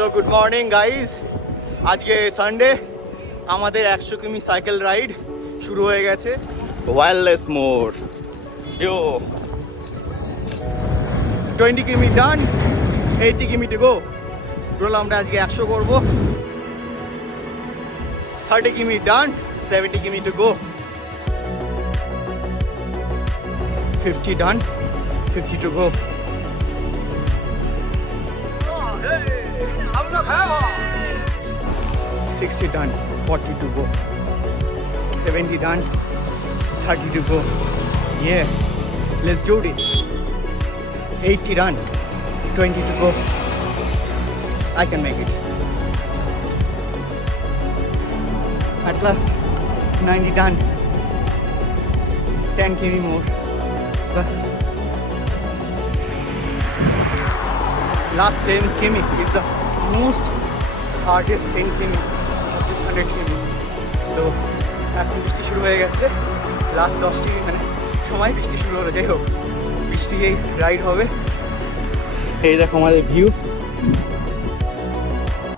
So good morning guys, আজকে সানডে, আমাদের 100 কিমি সাইকেল রাইড শুরু হয়ে গেছে ওয়্যারলেস মোড। ইয়ো 20 কিমি ডান, 80 কিমি টু গো। টোটাল আমরা আজকে 100 করবো। 30 কিমি ডান, 70 কিমি to go. 50 done, 50 to go. 60 done, 40 to go. 70 done, 30 to go. Yeah, let's do this. 80 done, 20 to go. I can make it. At last, 90 done. 10 km more. Plus, last 10 km is the most hardest 10 km of this 100 km. তো এখন বৃষ্টি শুরু হয়ে গেছে, লাস্ট 10টি মানে সময় বৃষ্টি শুরু হলো। যাই হোক, বৃষ্টি এই রাইড হবে। এই দেখো আমাদের ভিউ,